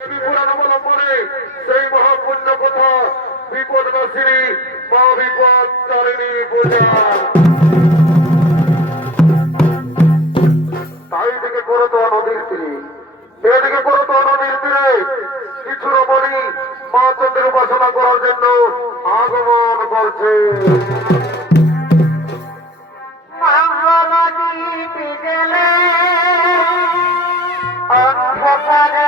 পুরাণ অবলম্বনে সেই মহাপুণ্য কথা বিপদ নাশিনী মা বিপদ তারিণী পূজা। তাই থেকে করতো নদীর তীরে, এদিকে করতো নদীর তীরে কিছু রমণী মা চন্দ্রের উপাসনা করার জন্য আগমন করছে। প্রভু মঙ্গল দীপি গেলে অন্ধকারে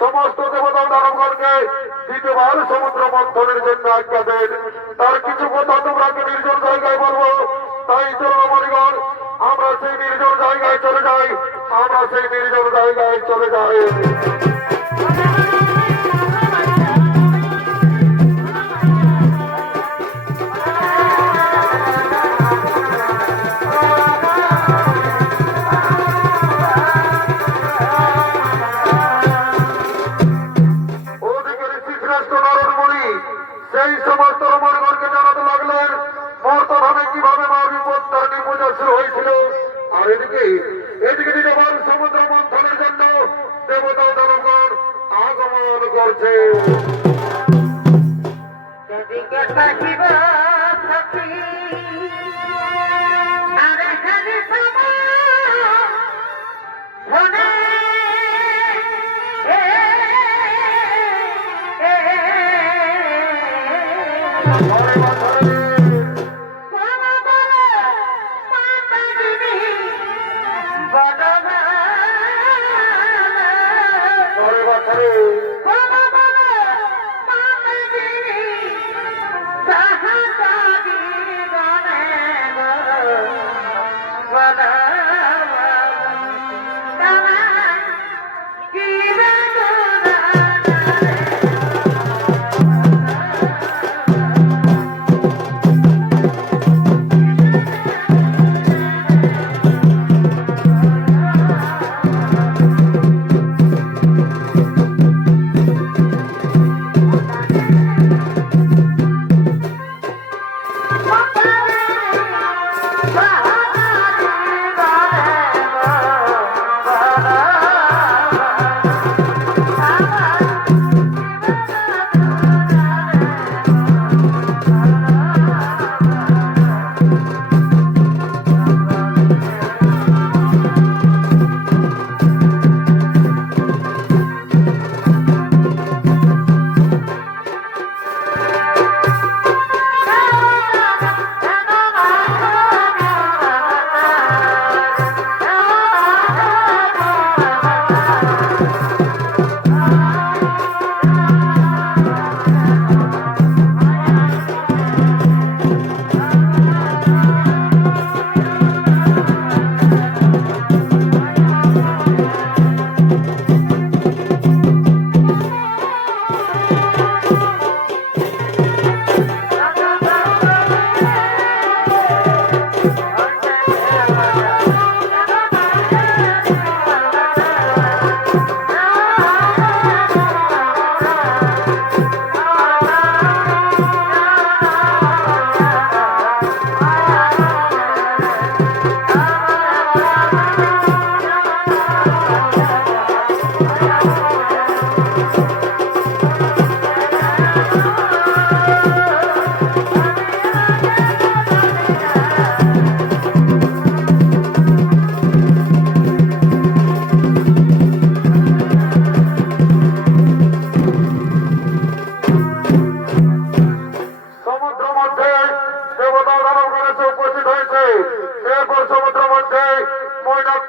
সমস্ত দেবতা দানবগণকে দ্বিতীয়বার সমুদ্র মন্থনের জন্য আজ্ঞা দেন। তার কিছু কথা তোমরাকে নির্জন জায়গায় বলবো, তাই চলো রমণীগণ আমরা সেই নির্জন জায়গায় চলে যাই, আমরা সেই নির্জন জায়গায় চলে যাই। সেই সমস্ত রমণীগণকে জানাতে লাগলেন বর্তমানে কিভাবে মা বিপদ তারিণী পূজা শুরু হয়েছিল। আর এদিকে দ্বিতীয়বার সমুদ্র মন্থনের জন্য দেবতা দানবগণ আগমন করছে। ঘরে বাছারে ঘরে বাছারে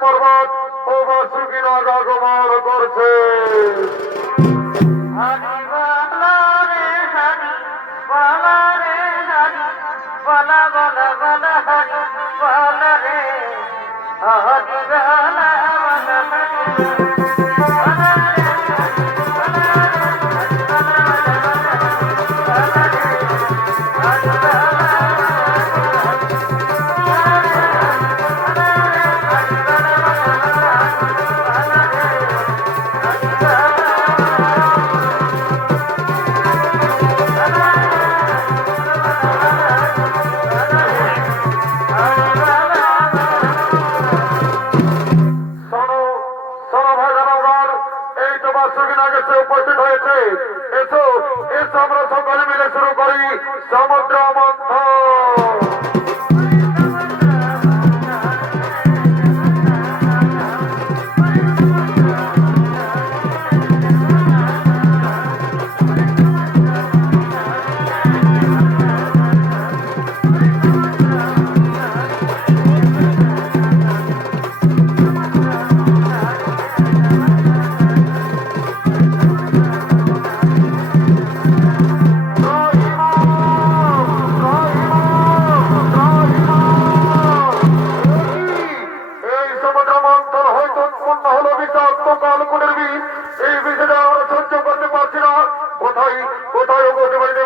পর্বত ও বাসুকিনাগ আগমন করছে। হরি বল রে হরি বল রে হরি বল বল বল হরি বল রে হরি বল উপস্থিত হয়েছে। এসো এসো আমরা সকলে মিলে শুরু করি সমুদ্র মন্থন।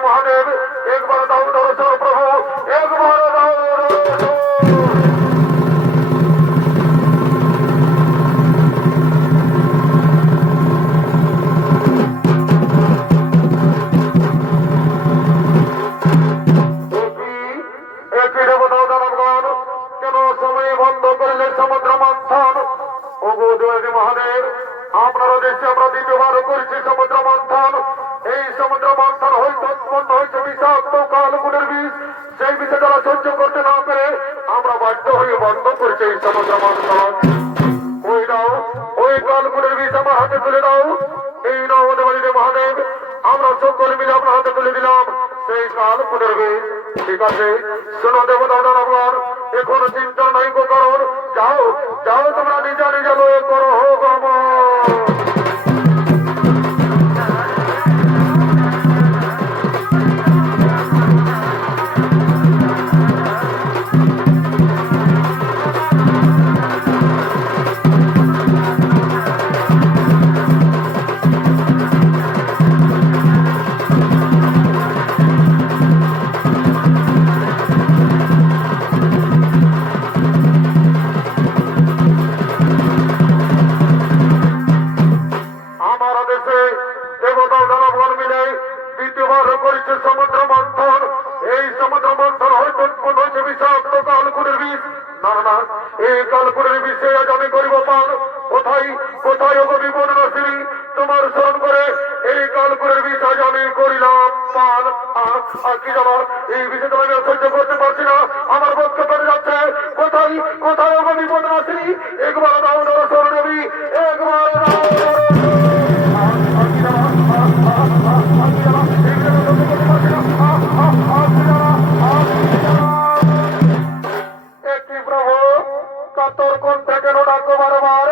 মহাদেব একবার দাও দর্শন প্রভু একবার দাও কেন সময় বন্ধ করলে সমুদ্র মন্থন ও মহাদেব আপনার দেশে আমরা দ্বিতীয়বার করেছি সমুদ্র মন্থন। এই সমুদ্র মন্থন হয়তো উৎপন্ন হয়েছে বিষাক্ত কালকুলের বিষ। সেই বিষে যারা সহ্য করতে না পেরে আমরা বাধ্য হয়ে বন্ধ করেছি এই সমুদ্র মন্থন। ওই দাও ওই কালকুলের বিষ আমার হাতে তুলে দাও। এই নবদেবাড়িতে মহাদেব আমরা সকল মিলে আপনার হাতে তুলে দিলাম সেই কালকুল কুদের বেশ। ঠিক আছে, শোনো দেবতা দানবগণ, এখন চিন্তা নাই গো কারণ। যাও যাও, তোমরা নিজা নিজা লয়ে করো গমন। আমার দেশে দেবতা দানবগণ মিলে দ্বিতীয়বার করেছে সমুদ্র মন্থন। এই সমুদ্র মন্থন হয়তো উৎপন্ন হয়েছে বিষাক্ত কালকুরের বিষ। না না, এই কালকুরের বিষে আজ আমি করিব পান। কোথায় কোথায় ওগো বিপদ নাসিনী, তোমার স্মরণ করে এই কালকুরের বিষ আজ আমি করিলাম পান। আর কি জানো, এই বিষয়ে তোমাকে সহ্য করতে পারছি না, আমার বক্ষ পেরে যাচ্ছে। কোথায় কোথায় ওগো বিপদ নাসিনী, একবার দাও নরসর দেবী, একবার দাও তোর কোনটা কেন ডাকো বারবার।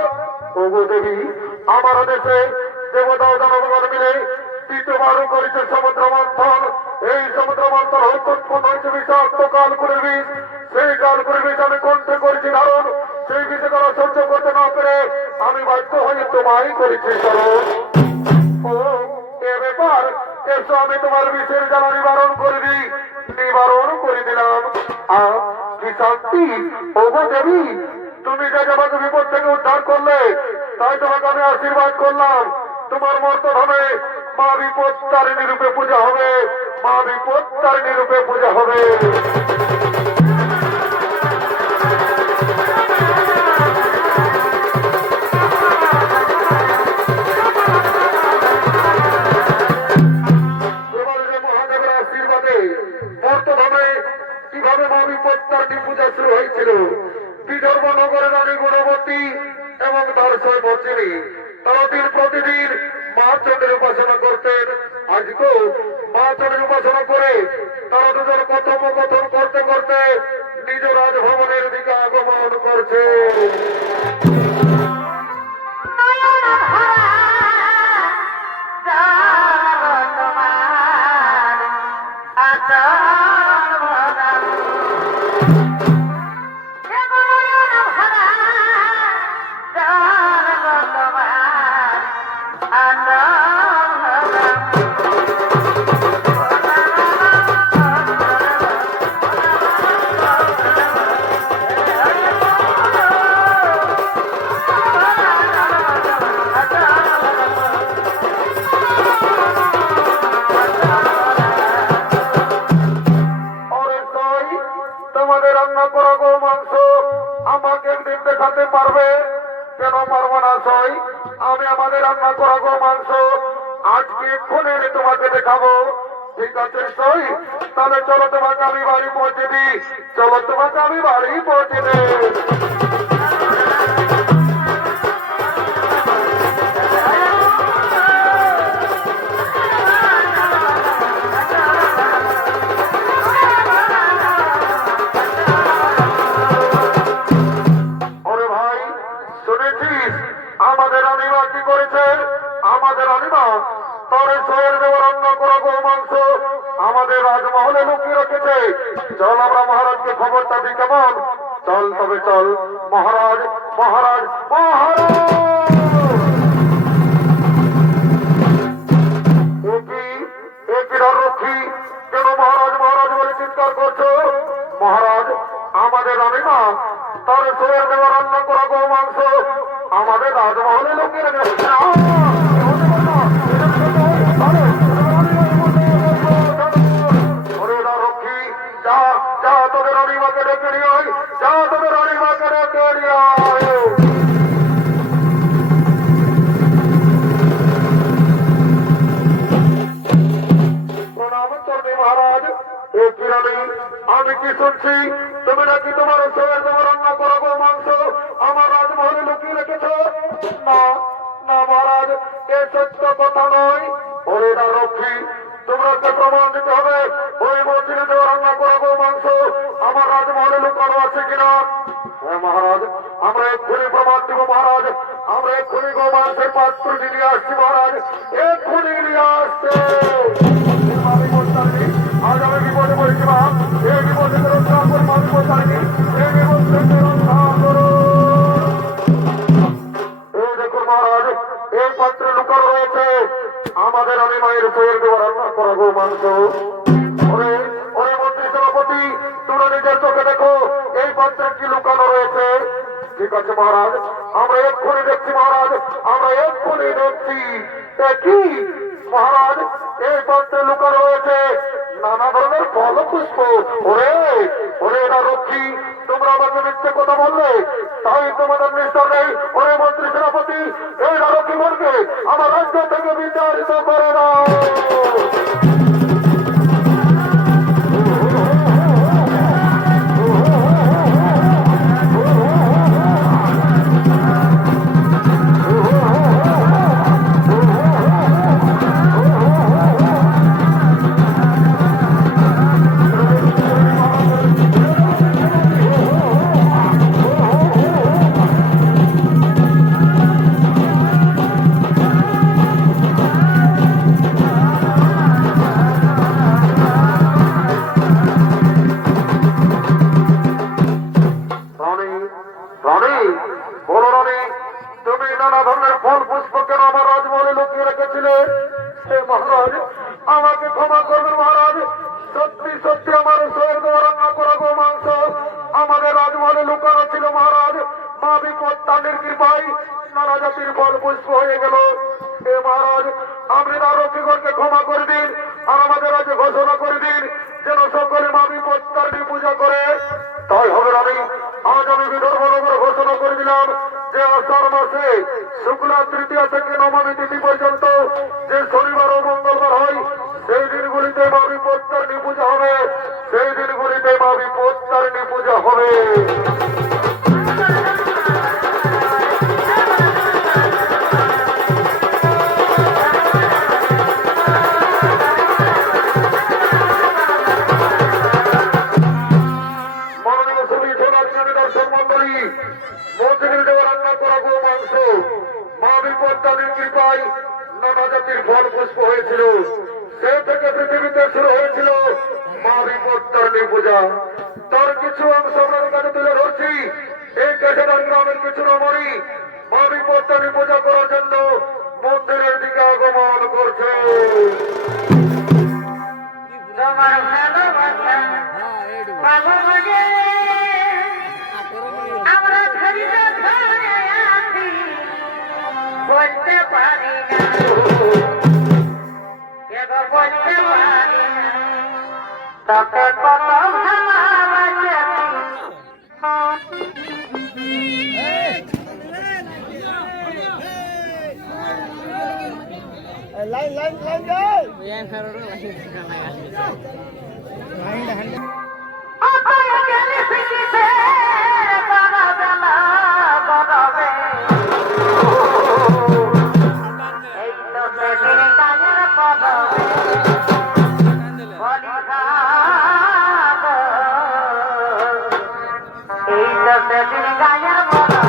ওগো দেবী, আমার দেশে দেবতা দানবগণ মিলে দ্বিতীয়বার করেছে সমুদ্র মন্থন। এই সমুদ্র মন্থন হয়তো উৎপন্ন হয়েছে বিষাক্ত কালকুরের বিষ। সেই কালকুরের বিষ আমি কণ্ঠে করেছি ধারণ। সেই বিষে তারা সহ্য করতে না পেরে আমি বাধ্য হয়ে তোমায় করেছি কারণ। ও এ ব্যাপার, এসো আমি তোমার বিষের জ্বালা নিবারণ করে দিই। নিবারণ করে দিলাম। কি শান্তি ওগো দেবী, তুমি যে আমাকে বিপদ থেকে উদ্ধার করলে, তাই তোমাকে আমি আশীর্বাদ করলাম। তোমার মর্তধামে মা বিপদ তারিণী রূপে পূজা হবে, মা বিপদ তারিণী রূপে পূজা হবে। মহাদেবের আশীর্বাদে মর্তধামে কিভাবে মা বিপদ তারিণী পূজা শুরু হয়েছিল। বিদর্ভ নগরের রানী গুণবতী এবং তার সয় মর্জিনী তারা দিন প্রতিদিন মা চন্দ্রের উপাসনা করতেন। আজকেও মা চন্দ্রের উপাসনা করে তারা দুজন কথোপকথন করতে করতে নিজ রাজভবনের দিকে আগমন করছে। তোমাদের রান্না করা গো মাংস আমাকে একদিন দেখাতে পারবে? কেন পারবো না সই, আমি আমাদের রান্না করা গো মাংস আজকে এক্ষুনি আমি তোমাকে দেখাবো। ঠিক আছে সই, তাহলে চলো তোমাকে আমি বাড়ি পৌঁছে দিই। চলো তোমাকে আমি বাড়ি পৌঁছে দিই। আমাদের রানীমা কি করেছে? আমাদের রানীমা তার শহর দেওয়ার রান্না করা গো মাংস আমাদের রাজমহলে লুকিয়ে রেখেছে। চল আমরা মহারাজকে খবরটা দিই কেমন? চল তবে চল। মহারাজ মহারাজ মহারাজ, রক্ষী কেন মহারাজ মহারাজ বলে চিৎকার করছো? মহারাজ, আমাদের রানীমা তার শহর দেওয়ার রান্না করা গো মাংস আমাদের রাজমহলে লোকের রক্ষী, যা যা তোদের রানীমাকে ডেকে নিয়ে আয়, যা তোদের রানীমাকে ডেকে নিয়ে আয়। প্রণাম করবে মহারাজ। ও কিরানি, আমি কি শুনছি তুমি নাকি তোমার শহর দেওয়ার রান্না করা গো মাংস আমার রাজমহলে লুকিয়ে রেখেছ? না না মহারাজ, এ সত্য কথা নয়। ওরে রক্ষী, তোমরাকে প্রমাণ দিতে হবে ওই মন্দিরে দেওয়া রান্না করা গো মাংস আমার রাজমহলে লুকানো আছে কিনা। হ্যাঁ মহারাজ, আমরা এক্ষুনি প্রমাণ দিব মহারাজ, আমরা এক্ষুনি গো মাংসের পাত্রটি নিয়ে আসছি মহারাজ, এক্ষুনি নিয়ে আসছে। আমি বলছি আজ আমি বিপদে পড়েছিলাম, এই বিপদে রক্ষা করবো, আমি বলছি এই বিপদে রক্ষা করো। এই দেখুন মহারাজ, এই পাত্রে লুকানো রয়েছে আমাদের আমি মায়ের তৈরি দেওয়া রান্না করা গো মাংস। ওরে ওরে মন্ত্রী সেনাপতি, তোমরা নিজের চোখে দেখো এই পাত্রে কি লুকানো রয়েছে। ঠিক আছে মহারাজ, আমরা এক্ষুনি দেখছি মহারাজ, আমরা এক্ষুনি দেখছি। কি মহারাজ, এই পাত্রে লুকানো রয়েছে নানা ধরনের ফল পুষ্প। ওরে ওরে এরা রক্ষী, তোমরা আমাকে মিথ্যে কথা বললে তাই তোমাদের নিষ্ঠা নেই। ওরে মন্ত্রী সেনাপতি, এই রক্ষী বলকে আমার রাজ্য থেকে বিতাড়িত করে দাও। বলো রানী, তুমি নানা ধরনের ফল পুষ্প কেন আমার রাজমহলে লুকিয়ে রেখেছিলে। হে মহারাজ, আমাকে ক্ষমা করবেন মহারাজ, সত্যি সত্যি আমার শরীর দেওয়া রান্না করা গো মাংস আমাদের রাজমহলে লুকানো ছিল মহারাজ। মা বিপদ তাদের কৃপায় নানা জাতির ফল পুষ্প হয়ে গেল। হে মহারাজ, আপনি রক্ষীগণকে ক্ষমা করে দিন আর আমাদের রাজ্যে ঘোষণা করে দিন যেন সকলে মা বিপদ তারিণী পূজা করে। তাই হবে রানী, আজ আমি বিদর্ভ নগর ঘোষণা করে দিলাম যে আষাঢ় মাসে শুক্লা তৃতীয়া থেকে নবমী তিথি পর্যন্ত যে শনিবার ও মঙ্গলবার হয় সেই দিনগুলিতে মা বিপদ তারিণী পূজা হবে, সেই দিনগুলিতে মা বিপদ তারিণী পূজা হবে। নানা জাতির ফল পুষ্প হয়েছিল, সে থেকে পৃথিবীতে শুরু হয়েছিল মা বিপদ তারিণী পূজা। তার কিছু অংশ আপনাদের কাছে তুলে ধরছি। এই কেশাদার গ্রামের কিছু রমণী মা বিপদ তারিণী পূজা করার জন্য মন্দিরের দিকে আগমন করছে। তোমার ভালোবাসা ভালো লাগে, আমরা ধৈর্য ধরে আছি, বলতে পারি না, এবার বলতে পারি না, তোকে কত ভালোবাসি। লাইন লাইন লাইন যাই ইয়ান ফেরোর লাইন অতই গেলে পিছিয়ে বাবা জানা বাবাবে, এই তো সেদিন কাজের পদবে বলি ভাগ, এই তো সেদিন কাজের পদবে।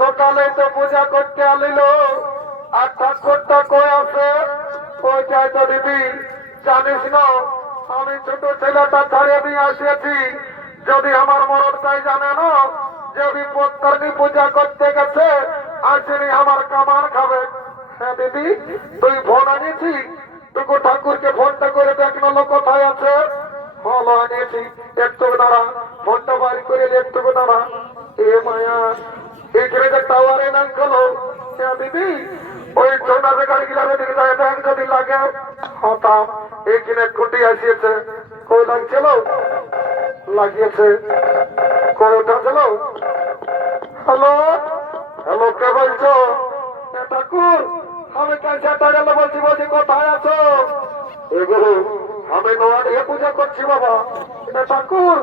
সকালে তো পূজা করতে আলিল আর ঠাকুরটা কই আছে, কই যায় তো দিদি জানিস না আমি ছোট ছেলেটা ছাড়িয়ে দিয়ে আসিয়াছি। যদি আমার মরদটাই জানে না যে বিপত্তারিণী পূজা করতে গেছে, আসেনি আমার কামান খাবে। হ্যাঁ দিদি, তুই ফোন আনিয়েছি? টুকু ঠাকুরকে ফোনটা করে দেখলো লোক কোথায় আছে। ফলো আনিয়েছি, একটু দাঁড়া, ফোনটা বাড়ি করে একটু দাঁড়া। এ মায়া, এখানে যে টাওয়ারে নাম গেলো। হ্যাঁ দিদি, ওই ছোটা গাড়ি গিলার দিকে যায়, ব্যাংক যদি লাগে হতাম। এইখানে খুঁটি আসিয়েছে, কই লাগছিল, লাগিয়েছে, করে উঠাছিল। হ্যালো হ্যালো, কে বলছো? ঠাকুর, আমি ক্যান্সারটা গেলে বলছি, বলছি কোথায় আছো? এগুলো আমি নোয়া দিয়ে পূজা করছি বাবা। ঠাকুর,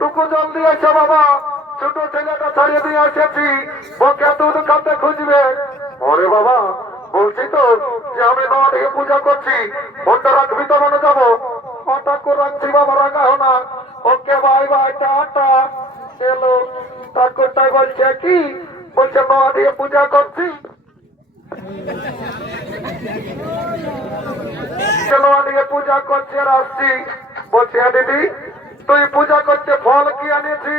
টুকু জলদি এসো বাবা, ছোট ছেলেটা ছাড়িয়ে দিয়ে এসেছি, ওকে দুধ খাতে খুঁজবে। ওরে বাবা, বলছি তো যে আমি নোয়া দিয়ে পূজা করছি, ফোনটা রাখবি তো মনে যাবো। ঠাকুর রাখছি বাবা, রাখা না। Okay bye bye, tata. এলো ঠাকুরটাই বলছে কি, বলছে নোয়া দিয়ে পূজা করছি, নোয়া দিয়ে পূজা করছে আর আসছি। বলছে দিদি, তুই পূজা করতে ফল কি আনিয়েছি?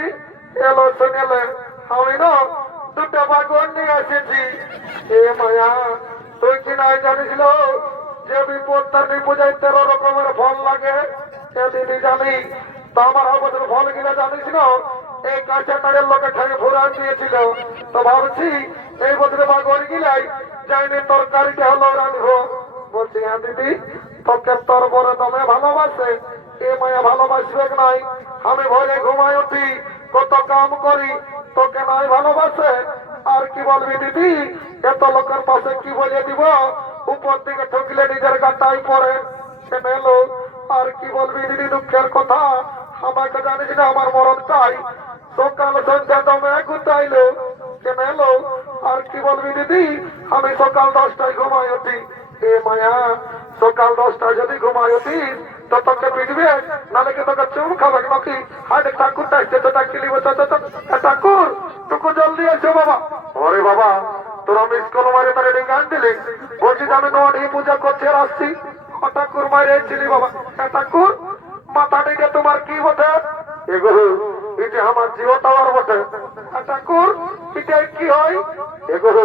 এলো শুনেলে, আমি না দুটো বাগন নিয়ে এসেছি। এ মায়া, তুই কি নাই জানিছিল যে বিপত্তারিণী পূজায় 13 রকমের ফল লাগে? এ দিদি জানি, তো আমার অবদান ফল গিলা জানিস না? এই কাঁচাটারের লোকে খাই ফুরান দিয়েছিল, তো ভাবছি এই বছরে বাগন গিলাই যাইনি তরকারিটা হলো রাঁধবো। বলছি হ্যাঁ দিদি, তোকে তোর বড় দমে ভালোবাসে, এ মায়া ভালোবাসবে নাই? আমি ভোরে ঘুমাই উঠি, কত কাম করি, তোকে নাই ভালোবাসে? আর কি বলবি দিদি, এত লোকের পাশে কি বলে দিব? উপর দিকে ঠকলে নিজের গাটাই পড়ে। এলো আর কি বলবি দিদি, দুঃখের কথা। আমাকে জানিস না, আমার মরণটাই সকাল সন্ধ্যা দমে গুতাইলো। এলো আর কি বলবি দিদি, আমি সকাল 10টায় ঘুমাই উঠি। এ মায়া, সকাল 10টায় যদি ঘুমাই উঠি তো তোকে পিটবে, নাহলে কি তোকে চুম খাবে নাকি? হায় ঠাকুরটা এসছে, তো ডাকিলি ঠাকুর, টুকু জলদি এসো বাবা। ওরে বাবা, তোরা মিস কল মারে তার গান দিলি, বলছি আমি নোয়া দিয়ে পূজা করছি আর আসছি। ঠাকুর মারে এসেছিলি বাবা। ঠাকুর, মাথাটিকে তোমার কি বটে? এগুলো এটা আমার জিও টাওয়ার বটে। ঠাকুর, এটা কি হয়? এগুলো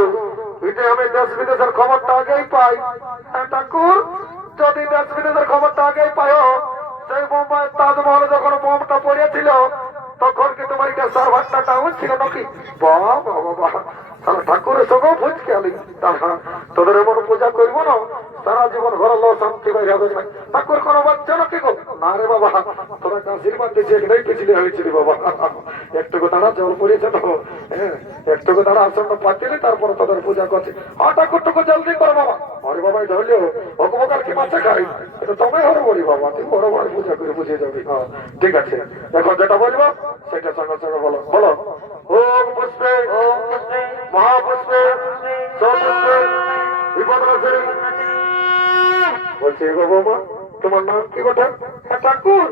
এটা আমি দেশ বিদেশের খবরটা আগেই পাই। ঠাকুর, যদি দেশ বিদেশের খবরটা আগেই পাইও, সেই মুম্বাই তাজমহলে যখন বোমটা পড়েছিল তখন কি তোমার এটা সার্ভারটা ডাউন ছিল নাকি? বাবা বাবা, তাহলে ঠাকুরের সঙ্গেও ফুচকে আলি। তোদের এমন পূজা করবো না, সারা জীবন ঘরে লো শান্তি বাইরে হবে না। ঠাকুর কোনো বাচ্চা নাকি গো? না রে বাবা, তোরা আশীর্বাদ দিয়েছি, এখানেই পিছলে হয়েছিল বাবা। একটুকু তারা জল পড়েছে তো, হ্যাঁ, একটুকু তারা আসন্ন পাচ্ছিলি, তারপরে তোদের পূজা করছে। ঠাকুর টুকু জলদি কর বাবা। আরে বাবা, ধরলেও অকবকার কি মাছে খাই, এটা তোমায় হরে বলি বাবা, তুই বড় বড় পূজা করে বুঝিয়ে যাবি। হ্যাঁ ঠিক আছে, এখন যেটা বলবো সেটা সঙ্গে সঙ্গে বলো। বলো ওম পুষ্পে মহাপুষ্পে সপুষ্পে বিপদনাশিনী। বলছি গো বাবা, তোমার নাম কি বটে? ঠাকুর,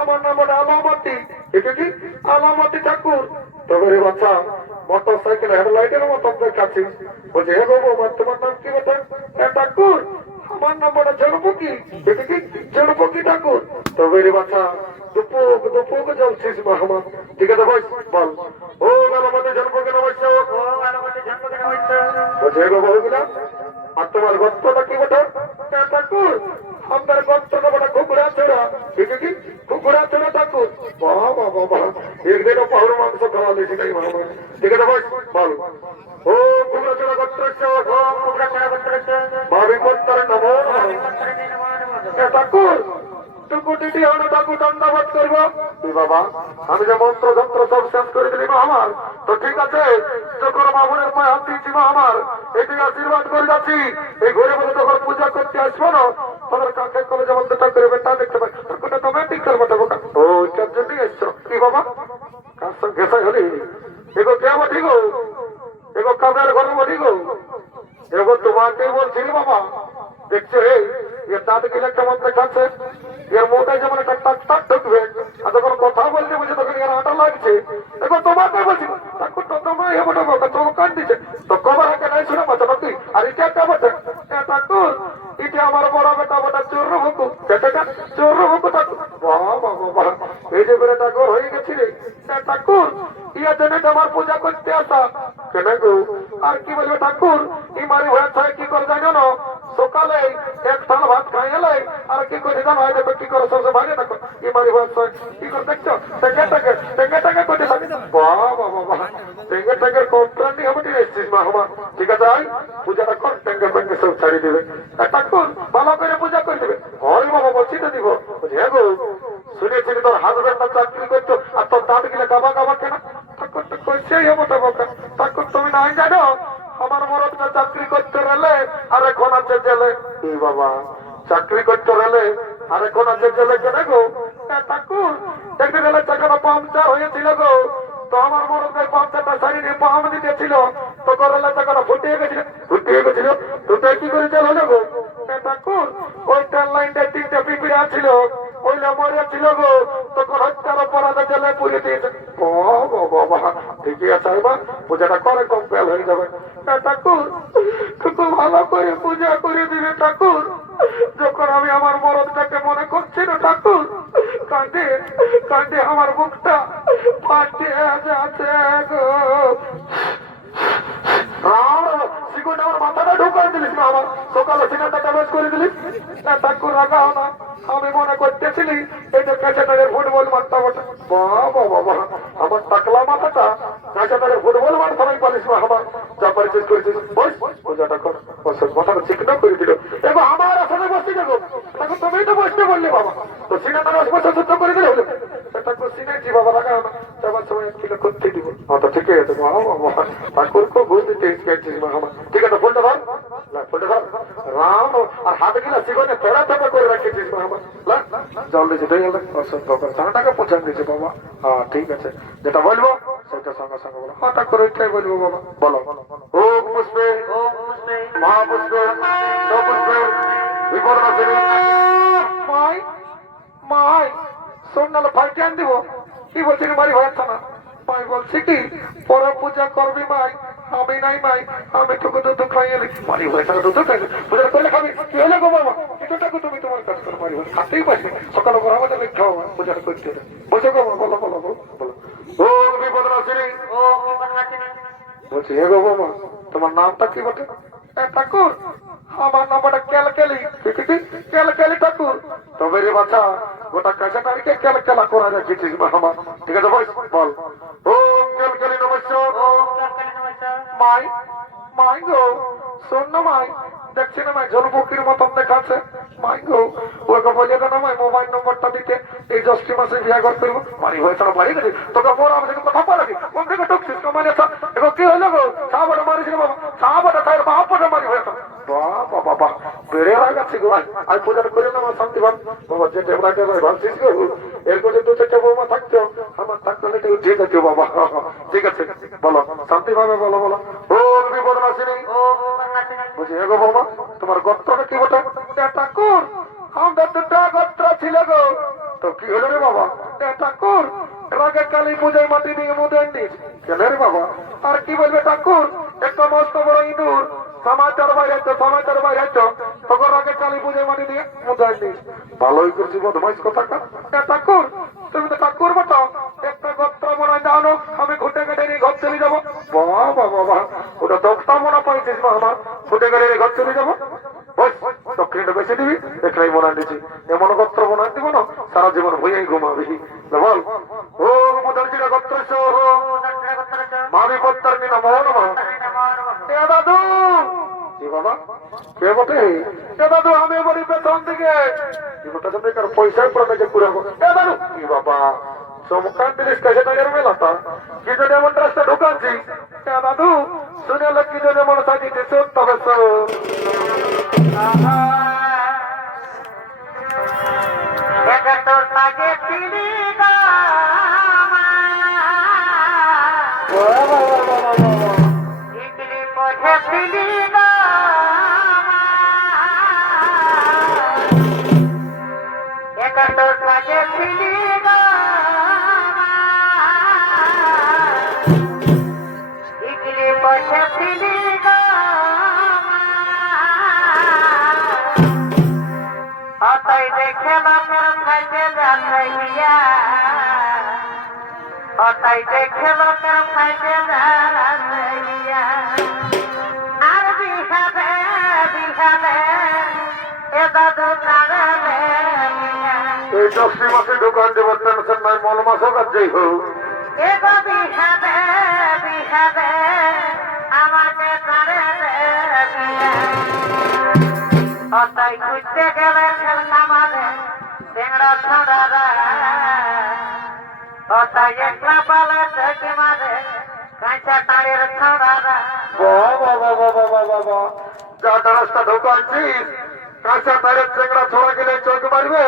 আমার নাম বটে আলামতি। এটা কি আলামতি ঠাকুর? তবে রে বাচ্চা, মোটর সাইকেল হেডলাইটের মতো দেখাচ্ছি। বলছে হে গো বাবা, তোমার নাম কি বটে? ঠাকুর, আমার নাম বটে ঝড়পকি। এটা কি ঝড়পকি ঠাকুর? তবে রে বাচ্চা, দুপুক দুপুক জ্বলছিস মাহমদ। ঠিক আছে বল, বল ও আলামতি ঝড়পকি নমস্য। বলছে হে গো বাবুগুলা, আর তোমার গর্তটা কি বটে? ঠাকুর, আমার গর্তটা বটে কুকুরা ছোড়া। ঠিক কি কুকুরা ছোড়া ঠাকুর? বাবা বাবা, একদিনও পাহুর মাংস খাওয়া দিয়েছি নাই মাহমদ। ঠিক আছে বল, ও কুকুরা ছোড়া গর্ত, ভাবি গর্তার নমো। ঠাকুর, টুকু দিদি হলো ঠাকুর দণ্ডবোধ করবো। বাবা, আমি যে মন্ত্র যন্ত্র সব শেষ করে দিলি আমার, তো ঠিক আছে, যখন মামুনের পায়ে হাত দিয়েছি আমার, এটি আশীর্বাদ করে যাচ্ছি। এই ঘরে বলে যখন পূজা করতে আসবো না, তোমার কাকে কলে যেমন দুটা করে বেটা দেখতে পাই, ওটা তোমার ঠিক করবো বোকা। ও ওইটার জন্যই এসছো কি বাবা? কার সঙ্গে ঘেসাই হলি? এগো কে বটি গো? এগো কাদের ঘরে বটি গো? এগো তোমাকেই বলছিলি বাবা। দেখছো এই এর দাঁত গেলে কেমন দেখাচ্ছে, এর মুখে যেমন একটা টাক টাক ঢুকবে, আর যখন কথা বলতে বুঝে তখন এর আটা লাগছে। দেখো তোমাকে বলছি, ঠাকুর তো তোমায় এমন তোমার কান দিচ্ছে, তো কবার আগে নাই শুনে পাচ্ছ নাকি? আর এটা একটা বটে ঠাকুর, এটা আমার বড় বেটা বটা চোর ভুকু, চোর ভুকু ঠাকুর। জন্য আমার পূজা করতে আসা। কেন গো? আর কি বলবে ঠাকুর, ইমারি হয়েছে কি করে জানো না? সকালে এক থাল ভাত খাই এলে আর কি করে জানো, হয় দেখো কি করে সবসময় ভাগে দেখো ইমারি হয়েছে কি করে দেখছো, টেঙ্গে করে থাকে। বাহ বাহ বাহ, টেঙ্গে কমপ্লেন হবে ঠিক এসছিস মা হবা। ঠিক আছে, আই পূজাটা কর, টেঙ্গে সব ছাড়িয়ে দিবে। ঠাকুর ভালো করে পূজা করে দেবে। হয় বাবা বলছি তো দিব। হ্যাঁ গো, শুনেছিলি তোর হাজবেন্ড চাকরি করতো আর তোর দাঁত গিলে গাবা গাবা কেন? ঠাকুর তো কইছেই হবো তো বাবা। ঠাকুর তুমি নাই জানো, আমার মরদটা চাকরি করতে গেলে আর এখন আছে জেলে। এই বাবা, চাকরি করতে গেলে আর এখন আছে জেলে কেন গো? ঠাকুর দেখতে গেলে তখন পাম্পচার হয়েছিল গো, তো আমার মরদের পাম্পচারটা শারীরিক পাম্প দিতেছিল, তো করলে তখন ফুটিয়ে গেছিল। তো কি করে জেল হলো গো? ঠাকুর ওই ট্রেন লাইনটা 3টা পিঁপড়ে ছিল, ওইটা মরে ছিল গো, তখন হত্যার অপরাধে জেলে পুড়িয়ে দিয়েছে। ও বাবা, ঠিকই আছে, এবার পূজাটা করে কম্পেল হয়ে যাবে। ঠাকুর খুব ভালো করে পূজা করে দিবে ঠাকুর। যখন আমি আমার মরদটাকে মনে করছি না ঠাকুর, কাঁদে কাঁদে আমার বুকটা ফাটিয়ে যাচ্ছে গো। সিগুনটা আমার মাথাটা ঢুকাই দিলিস না, আমার সকালে সিনেমাটা ড্যামেজ করে দিলিস। ঠাকুর রাখা না, আমি মনে করতেছিলি এটা ক্যাচেটারের ফুটবল মাঠটা বটে। বাবা বাবা, আমার টাকলা মাথাটা ক্যাচেটারের ফুটবল মাঠ সবাই পালিস না, আমার যা পারিস করেছিস। বস পূজাটা কর, মাথাটা চিকনা করে দিল। এবার আমার আসলে বসতে যাবো, তখন তুমি তো বসতে বললি বাবা, তো সিনেমা 10 বছর যুদ্ধ করে দিলে হলো। ঠাকুর সিনেছি বাবা রাখা না, যাবার সময় কিলো করতে দিব। তো ঠিকই আছে বাবা, ঠাকুর খুব ভুল দিতে গেছিস বাবা। ঠিক আছে, ফুলটা ধর, ফুলটা ধর রাম, আর হাত গিলা সিগনে তেড়া তেড়া করে রাখেছিস বাবা। জল দিয়েছে টাকা পৌঁছান দিয়েছে বাবা। হ্যাঁ ঠিক আছে, যেটা বলবো সেটা সঙ্গে সঙ্গে বলো। হ্যাঁ ঠাকুর ওইটাই বলবো বাবা। বলো ওম পুষ্পে মহাপুষ্পে সপুষ্পে বিপর্ণাশিনী। মাই মাই শোন না, ফাইটে আন দিব। কি বলছিস বাড়ি হয়েছে না? মাই বলছি কি পরে পূজা করবি মাই, আমি নাই মাই, আমি তোকে দুধ খাইয়ে লিখি। মারি হয়েছে না, দুধ খাইলে পূজা করলে খাবি। কি হলে গো বাবা, এটাকে তুমি তোমার কাজ করো। মারি হয়েছে খাতেই পারছি, সকালে করে আমাদের লিখতে হবে পূজাটা করতে হবে। বসে গো বলো বলো বলো বলো। ও বিপদনাশিনী, বলছি হে গো বাবা, তোমার নামটা কি বটে? ঠাকুর আমার নামটা ক্যালকেলি। ক্যালকেলি ঠাকুর। তবে রে বাচ্চা, গোটা কাছে তারিখে ক্যালকেলা করে রেখেছিস বাবা। ঠিক আছে বল। ওম ক্যালকেলি নমস্কার। মাই মাই গো, শোন না মাই, দেখছি না মাই জলপক্ষীর মতন দেখাচ্ছে। মাই গো, ওকে বলে দেন মাই মোবাইল নম্বরটা দিতে, এই 10টি মাসে বিয়া করতে করবো। মারি হয়েছে না বাড়ি গেছি, তোকে মোর আমি কথা পারাবি কোন থেকে ঢুকছিস কমানে। এবার কি হলো গো? সাবাটা মারিছিল বাবা, সাবাটা তাই বাপাটা মারি হয়েছে। বাবা বাবা, বেড়ে হয়ে গেছি গো। আর পূজাটা করে না আমার শান্তি ভাব বাবা। যে টেবলাটা ভাবছিস গো, এর কাছে 2-4টা বৌমা থাকতো, আমার থাকতো না, উঠে যেত বাবা। ঠিক আছে বলো, শান্তি ভাবে বলো বলো। ও বিপদনাশিনী। বলছি হে গো বৌমা, তোমার গোত্রটা কি বটে? ঠাকুর আমরা 2টা গোত্র ছিল গো। তো কি হলো রে বাবা? ঠাকুর রাগে কালী পূজায় মাটি দিয়ে মুদেন দিস। কেন রে বাবা? আর কি বলবে ঠাকুর, একটা মস্ত বড় ইঁদুর সমাচার বাইরে তখন রাগে কালী পূজায় মাটি দিয়ে মুদাই দিস। ভালোই করছি বদমাইশ কথা। ঠাকুর তুমি তো ঠাকুর বটো, একটা গোত্র মনে জানো, আমি ঘুটে কেটে নিয়ে ঘর চলে যাবো। বাবা বাবা, ওটা 10টা মনে পাইছিস না আমার, ঘুটে কেটে নিয়ে ঘর চলে যাবো। দক্ষিণটা বেশি দিবি, একটাই মনে দিচ্ছি। এমন গোত্র মনে দিব না, সারা জীবন ভুঁয়েই ঘুমাবি। বল ও মুদার্জিরা গোত্র মাবি পত্তার নিনা মন দাদু। কি বাবা কে বটে? দাদু আমি বলি পেছন দিকে পয়সায় পড়ে যে পুরো দাদু। কি বাবা চমকান দিলিস কাছে টাকার মেলাটা, কি জন্য এমন রাস্তা ঢুকাচ্ছি? দাদু শুনে লোক কি জন্য মনে থাকিতে সত্য বেশ। দেখে বাপের খাইতে যাইয়া সাইডে খেলো তার সাইডে দাঁড়াইয়া আর বিহারে বিহারে এ দাদু দাঁড়ালে এই 10টি মাসে দোকান দেবো টেনশন নাই, মল মাসও কাজেই হোক। এ গো বিহারে বিহারে আমাকে দাঁড়ালে অতাই খুঁজতে গেলে খেলনা মারে টেংরা ছড়ারা অতাই একলা পালে চকি মারে কাঁচা তাড়ের ছড়ারা বাবা বাবা বাবা বাবা, যা রাস্তা ঢোকাচ্ছিস, কাঁচা তারের চেংড়া ছড়া গেলে চোখ মারবে,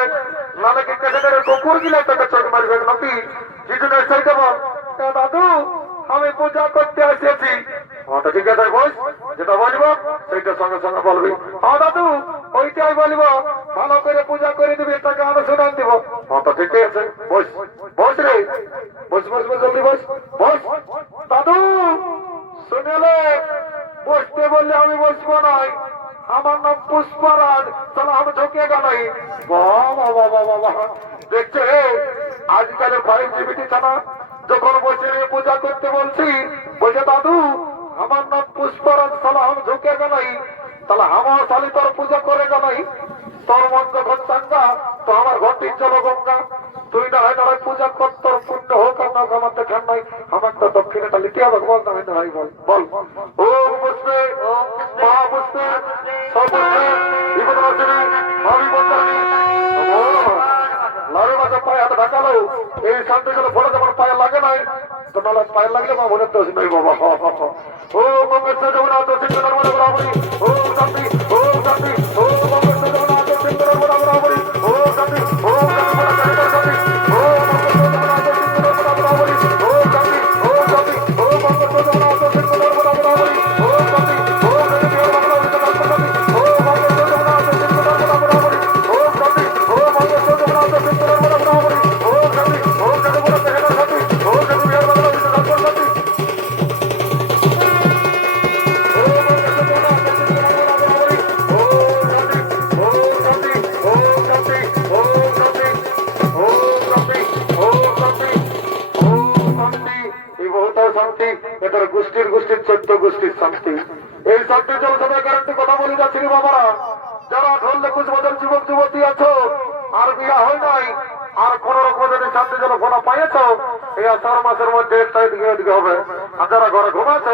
নাহলে কি কেটে কুকুর গেলে তোকে চোখ মারবে নাকি? কিছু নেই সেইটা বল। দাদু আমি পূজা করতে এসেছি। তো ঠিক আছে বস, যেটা বলবো সেইটা সঙ্গে সঙ্গে বলবি। হ্যাঁ দাদু ওইটাই বলবো, ভালো করে পূজা করে দিবি, তাকে অনুশোধন দিব। তো ঠিকই আছে, বস বস রে, বস বস বস, জলদি বস বস। দাদু শুনেলে বসতে বললে আমি বসবো নাই, আমার নাম পুষ্পরাজ, তাহলে আমি ঢুকে গেলাই। বাবা বাবা বাবা, দেখছে আজকালের 5G ছাড়া যখন বসে পূজা করতে বলছি, বলছে দাদু আমার নাম পুষ্পরাজ, তাহলে আমি ঢুকে গেলাই, তাহলে আমার শালি তোর পূজা করে গেলাই। তোর মন যখন চাঙ্গা তো আমার ঘরটির চলো গঙ্গা, তুই দাঁড়ায় দাঁড়ায় পূজা কর, তোর পুণ্য হোক আর না আমার দেখার নাই, আমার তো দক্ষিণে তাহলে কি হবে বল, দাঁড়ায় দাঁড়াই বল বল। ও বুঝবে মা বুঝবে সব বুঝবে, বিপদ আসেনি আমি বলতানি লাড়ু মাঝে পায়ে হাতে ঢাকালো, এই শান্তি গেলে ফলে যখন পায়ে লাগে নাই তো নাহলে পায়ে লাগলে মা মনের দোষ নেই বাবা। ও মঙ্গেশ্বর জগন্নাথ সিংহ বরাবরি, ও শান্তি ও শান্তি, ও মঙ্গেশ্বর জগন্নাথ সিংহ বরাবরি, ও শান্তি ও শান্তি, ও মঙ্গেশ্বর জগন্নাথ সিংহ বরাবরি, ও শান্তি ও শান্তি, ও মঙ্গেশ্বর জগন্নাথ সিংহ বরাবরি, ও শান্তি ও শান্তি, ও মঙ্গেশ্বর জগন্নাথ সিংহ বরাবরি, ও শান্তি ও মঙ্গেশ্বর জগন্নাথ সিংহ বরাবরি, ও শান্তি ও জগন্নাথ শান্তি, ও জগন্নাথ বিহার বাংলা শান্তি। গোষ্ঠীর গোষ্ঠীর 14 গোষ্ঠীর শান্তি, এই শান্তি জল সবাই গ্যারান্টি কথা বলে যাচ্ছি বাবারা। যারা 18-21 বছর যুবক যুবতী আছো আর বিয়া হয় নাই, আর কোন রকম যদি শান্তি জল ফোনা পাইয়েছ, এই 4 মাসের মধ্যে একটা এদিকে এদিকে হবে। আর যারা ঘরে ঘুমাচ্ছ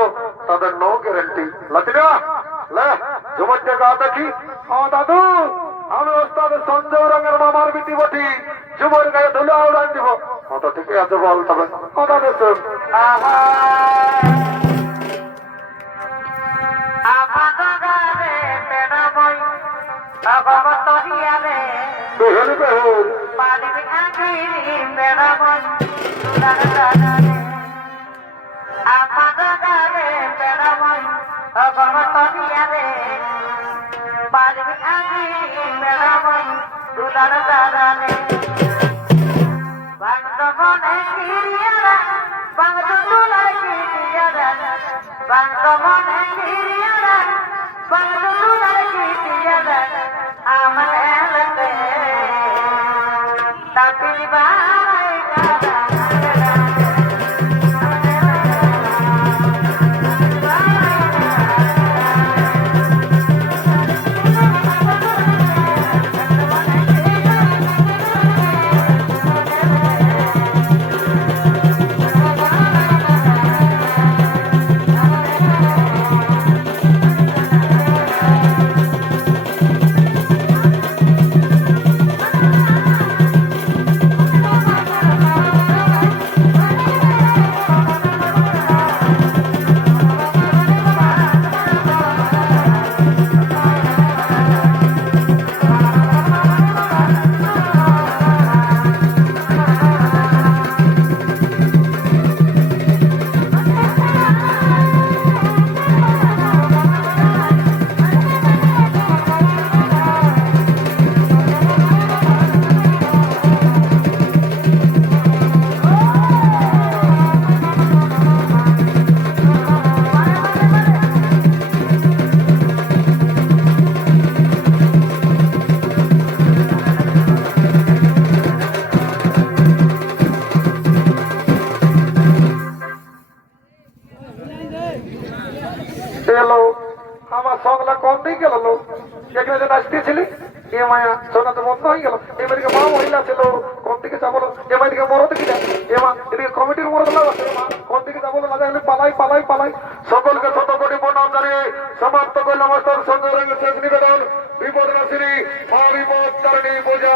তাদের নো গ্যারান্টি। লাতিরা লে ঘুমাচ্ছে গা দেখি। দাদু আমি ওস্তাদ সঞ্জয় রঙের মামার বিটি বটি, যুবর গায়ে ধুলে আউড়ান দিব। তো ঠিকই আছে বল তবে কথা দেখুন। আমাদারে পেড়াময় অগমতরিয়ারে বেহেল বেহেল পালিবি আঙ্গিরি পেড়াময় দাদারে আমাদারে পেড়াময় অগমতরিয়ারে পালিবি আঙ্গিরি পেড়াময় দাদারে বাংদমনে কিরিয়ারা বাংদমনে কিরিয়ারা বাংদমনে কিরিয়ারা বাংদমনে কিরিয়ারা আমলেতে তাপিল বাই গাদা এলো আমার সঙ্গলা কম দিয়ে গেল লোক যেখানে যে নাচতেছিলি এ মায়া সোনা তো বন্ধ হয়ে গেল এবারে মা মহিলা ছিল কোন দিকে যাবো এবারে মরদ কি এমা এদিকে কমিটির মরদ লাগাচ্ছে কোন দিকে যাবো না হলে পালাই পালাই পালাই সকলকে শত কোটি প্রণাম জানিয়ে সমাপ্ত করলাম আমার সঙ্গে শেষ নিবেদন বিপদ নাসিনী মা বিপদ তারিণী পূজা